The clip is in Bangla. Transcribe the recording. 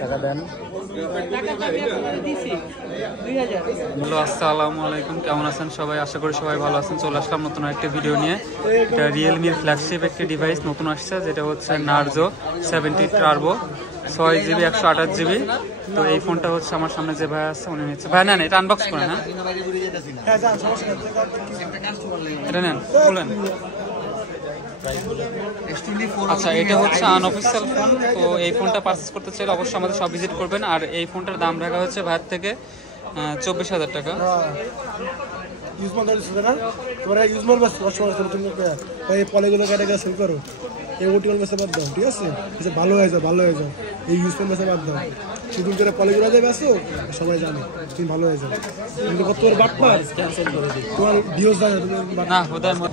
টাকা দেন। আসসালামু আলাইকুম, কেমন আছেন সবাই? আশা করি সবাই ভালো আছেন। চলে আসলাম নতুন একটা ভিডিও নিয়ে। এটা রিয়েলমির ফ্ল্যাগশিপ একটি ডিভাইস নতুন আসছে, যেটা হচ্ছে নার্জো 70 টার্বো 6GB 128GB। তো এই ফোনটা হচ্ছে আমার সামনে যে ভাই আছে উনি নিচ্ছে। ভাই নেন, এটা আনবক্স করেন। হ্যাঁ এটা নেন, বলেন। আচ্ছা, এটা হচ্ছে আনঅফিসিয়াল ফোন। তো এই ফোনটা পারচেস করতে চাইলে অবশ্যই আমাদের সব ভিজিট করবেন। আর এই ফোনটার দাম রাখা হচ্ছে ভাইয়ের থেকে 24,000 টাকা। ঠিক আছে, ভালো হয়ে যাও, ভালো হয়ে যাও। এই ইউজ ফোন বাদ দাও, শুধু করে পলিগুলো যাবে আসো, সবাই জানে তুমি ভালো হয়ে যাও। কিন্তু কত বাটপার তোমার ভিউজ জানে তুমি না হুদার মত।